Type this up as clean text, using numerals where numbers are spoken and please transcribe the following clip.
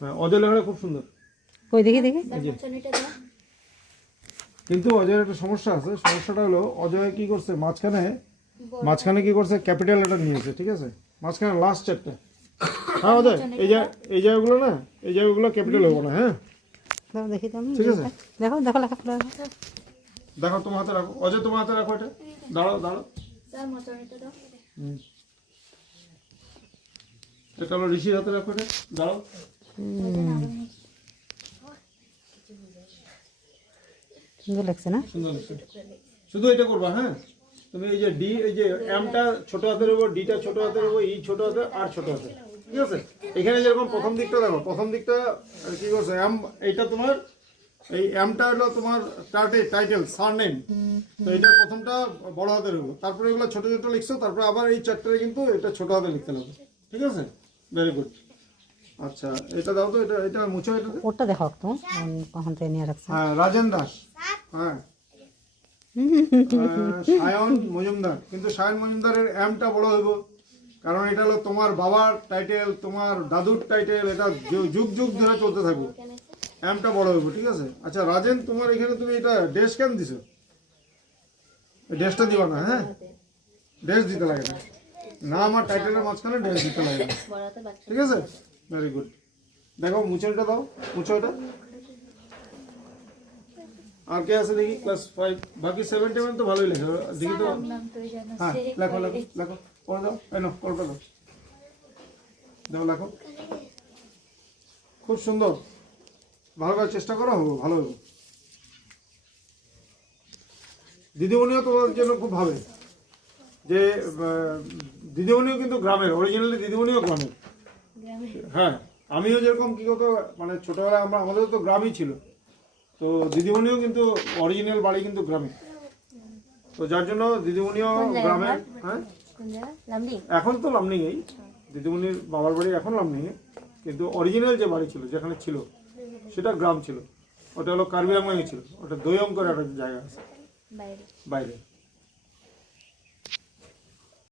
হ্যাঁ অজয় লেখাটা খুব সুন্দর। কই দেখি দেখি। কিন্তু অজয়ের একটা সমস্যা আছে, সমস্যাটা হলো অজয় কি করছে মাঝখানে কি করছে ক্যাপিটাল লেটার নিয়েছে, ঠিক আছে, মাঝখানে লাস্ট একটা। হ্যাঁ অজয় এই জায়গাগুলো না, এই জায়গাগুলো ক্যাপিটাল হবো না। হ্যাঁ দাও দেখি তো আমি। ঠিক আছে দেখো দেখো লেখাগুলো দেখো, তোমার হাতে রাখো অজয়, তোমার হাতে রাখো এটা। দাঁড়াও এটা হলো ঋষির হাতে রাখো এটা। দাঁড়াও সুন্দর লাগছে না? সুন্দর লাগছে। শুধু এটা করবা। হ্যাঁ তুমি এই যে ডি, এই যে এমটা ছোট হাতের উপর, ডিটা ছোট হাতের উপর, ই ছোট হাতে আর ছোট হাতে, ঠিক আছে। এখানে যেরকম প্রথম দিকটা দেখো, প্রথম দিকটা কি করছে এম, এইটা তোমার এই এমটা হলো তোমার টাইটেল সারনেম, তো এটা প্রথমটা বড় হাতের উপর, তারপরে এগুলো ছোট ছোট লিখছো, তারপরে আবার এই চারটারে কিন্তু এটা ছোট হাতে লিখতে হবে, ঠিক আছে। Very good. আচ্ছা এটা দাও তো, এটা মুছো এটা। ওটা দেখো একটু কখন থেকে নিয়ে রাখছে। হ্যাঁ রাজেন দাস। হ্যাঁ সায়ন মজুমদার, কিন্তু সায়ন মজুমদারের এমটা বড় হইব, কারণ এটা হলো তোমার বাবার টাইটেল, তোমার দাদুর টাইটেল, এটা যুগ যুগ ধরে চলতে থাকবে, এমটা বড় হইব, ঠিক আছে। আচ্ছা রাজেন, তোমার এখানে তুমি এটা ড্রেস কেন দিছো? ড্রেসটা দিবা না। হ্যাঁ ড্রেস দিতে লাগে না, না আমার টাইটেলের মাঝখানে ড্রেস দিতে লাগে না, ঠিক আছে। Very good. দেখো মুচলটা দাও, মুছো এটা। আর কে আছে দেখি ক্লাস 5, বাকি 7 টেন তো ভালোই লেখে দেখি তো। হ্যাঁ লেখো লেখো লেখো, পড়ে দাও। এই নাও কলটা দাও, দাও লেখো। খুব সুন্দর, ভালো করে চেষ্টা করো, হবে ভালো হবে। দিদিমণিও তোমাদের জন্য খুব ভাবে, যে দিদিমণিও কিন্তু গ্রামের, অরিজিনালি দিদিমণিও গ্রামের। হ্যাঁ আমিও যেরকম কি করতো, মানে ছোটবেলায় আমাদের তো গ্রামই ছিল, তো দিদিমণিও কিন্তু অরিজিনাল বাড়ি কিন্তু গ্রামে, তো যার জন্য দিদিমণিও গ্রামের। হ্যাঁ এখন তো লামনিং, এই দিদিমণির বাবার বাড়ি এখন লামনিং, কিন্তু অরিজিনাল যে বাড়ি ছিল যেখানে ছিল সেটা গ্রাম ছিল, ওটা হলো কার্বি আংলংয়ে ছিল, ওটা দৈয়ম করে একটা জায়গা আছে বাইরে।